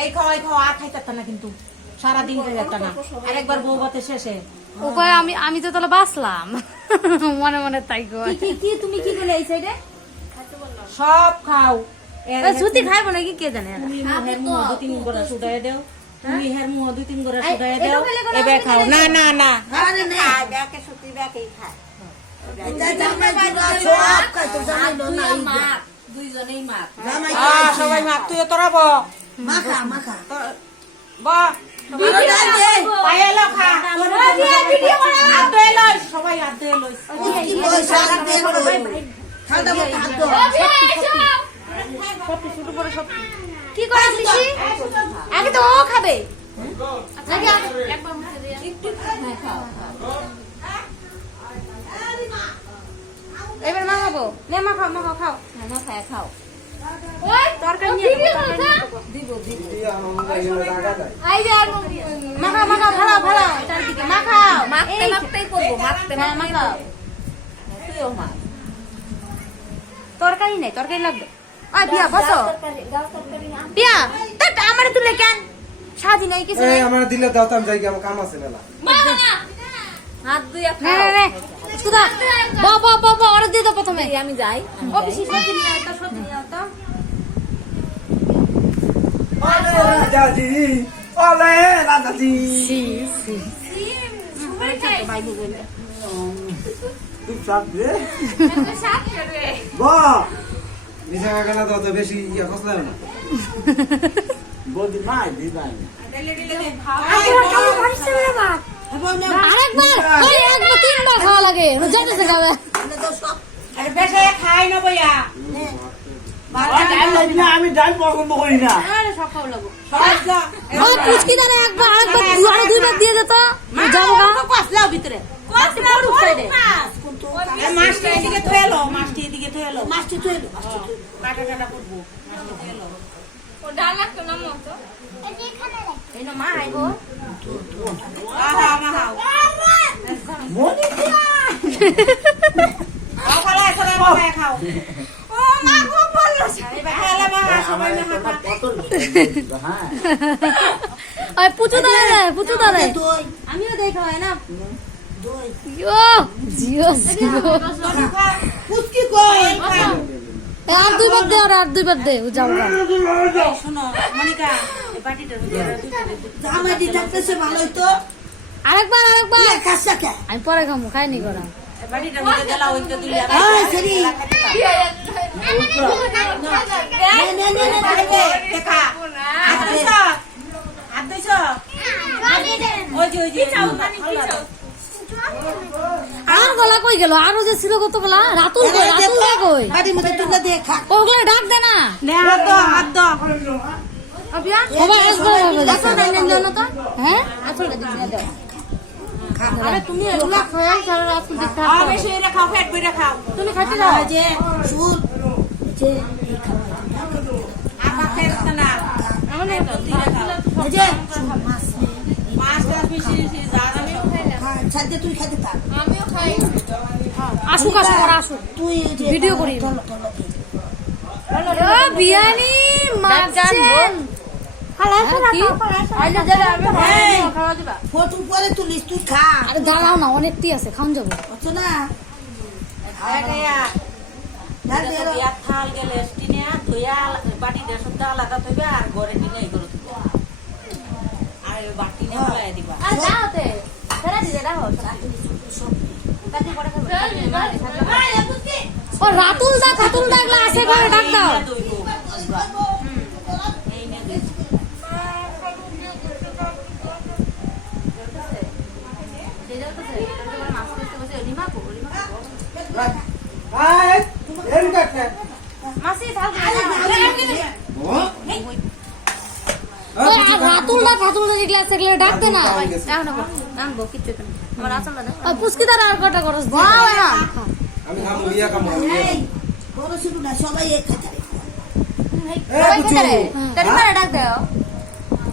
এই খাও আর খাইতে না কিন্তু সারাদিন খাইতে না আরেকবার বউ ভাতে শেষে উপায় আমি তো তাহলে বাঁচলাম মনে মনে তাই গো কি তুমি কি বলে এই সাইডে সব খাও সুতি খাইবো নাকি কে জানে তুমি হের মুহ 2-3 গোড়া সুদায় দাও তুমি হের মুহ 2-3 গোড়া সুদায় দাও এবে খাও না না না আরে না ব্যাকে সুতি ব্যাকেই খায় এটা জামাই দিবা সব খায় তো জামাই না মা দুইজনেই মা জামাই সবাই মা তুই তোরা ব মাখা বা পায়ে লো খা হাত ধুয়ে লই সবাই হাত ধুয়ে লই কি পয়সা দে খাওয়া দাও হাত দাও সব ছোট বড় সব কি করে দিছি আগে তো ও খাবে আগে একবার মুখে দিয়ে এবার মা খাবো নে মা খাও না খাও ওই তরকারি নিয়ে দিব আই যা মাখা ভালো চারদিকে মাখাও মাখতেই করব মাখাও তুইও মা তরকারি নেই তরকারি লাগবে আয় বিয়া বসো বিয়া তা আমারে তুলে কেন সাজি নাই কিছু নাই আমার দিলে দাও তো আমি যাই আমার কাম আছে না হাত দুইয়া নে সুদা বাবা অর্ডার দিয়ে দাও প্রথমে আমি যাই ও বেশি সবজি নিয়ে আয় তো সবজি নিয়ে আয় তো ওলে রাজাজি ওলে রাজাজি তুই সাথ দে বাহ নিশা কানা তো বেশি ইয়া কসলা না বদি মাই দিবাই আরেকবার একবার তিনবার খাওয়া লাগে যাইতেছে খাবে আরে বেশি খাই না ভাইয়া আমি ডাল পছন্দ করি না আরে সব খাও লাগো ওই পুচকি দাঁড়া একবার আরেকবার দুইবার দিয়ে যেত যাবো গা কসলাও ভিতরে কসলাও সাইডে মাছটা এদিকে থুয়ে লো মাছটি এদিকে থুয়ে লো মাছটি তুই কাটা করবো ও ডাল লাগতো না মতো এই না মা আইবো আহা মনি দিয়া খাও সবাই খাও ও মা খুব ভালো এবার খেলা মা সবাই মা হ্যাঁ ওই পুচু দাঁড়ায় তুই আমিও দেই খাওয়াই না জিও পুচকি কই আর দুইবার দে যাবো গা শোনো মনিকা এই বাটিটা জামাই দি থাকতেছে ভালোই তো আরেকবার কাঁচা কে আমি পরে খামু খাইনি করা বাটিটার মধ্যে দিলা ওইটা তুই হ্যাঁ সরি দেখা হাত দিছ ওই যে আর গলা কই গেল আরো যে ছিল কতগুলা রাতুল কই বাড়ির মধ্যে তুলে দিয়ে খা ওগুলা ডাক দে না হাত দাও অবিয়া সবাই আসবে দেখো না নেন তো হ্যাঁ আসলে দিছি দাও আরে তুমি এগুলা খাও সারা রাত দেখতে আমি সেটা খাও পেট ভরে খাও তুমি খাইতে দাও যে সুর যে আর খেতে না আমি এই যে মাছ মাছটা বেশি যা ছাড়তে তুই খেতে থাক আমিও খাই আসুক ওরা আসুক তুই যে ভিডিও করি। ও বিয়ানি মাছেন আইলে যাবে আমি খাওয়া দিবা ফটো পরে তুলিস তুই খা আরে দাঁড়াও না অনেকটি আছে খাওন যাবো বুঝছো না বিয়া থাল গেলে টিনে ধুইয়া বাটিটা শুদ্ধ আলাদা থইবে আর ঘরে টিনে এই করে থইবে আর বাটি নিয়ে ফেলাই দিবা আর যাওতে ফেরা দিতে রাখো তাতে পরে ও রাতুল ডাকলা আছে ঘরে ডাক দাও এই নিয়ে দিছি আয় এর কাটনা মাসি ঝাল ওই রাতুল যেগুলা আছে সেগুলা ডাক দে না আনবো কিচ্ছু আমার আসল না ওই পুচকি দাঁড়া আর কটা করস আমি খামু ইয়া খামু এই বড় শুরু না সবাই এক খাতারে এ বুঝু ডাক দাও